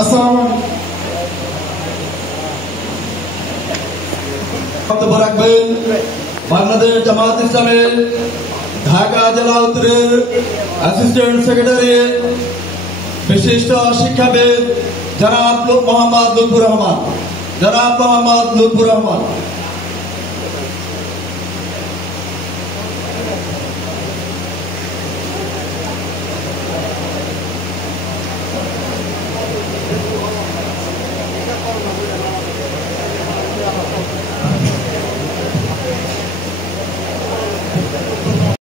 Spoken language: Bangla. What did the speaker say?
আসসালামু বক্তব্য রাখবেন বাংলাদেশ জামাত ইসলামের ঢাকা জেলা উত্তরের অ্যাসিস্ট্যান্ট সেক্রেটারি বিশিষ্ট শিক্ষাবিদ জনাব মোহাম্মদ লুৎফুর রহমান।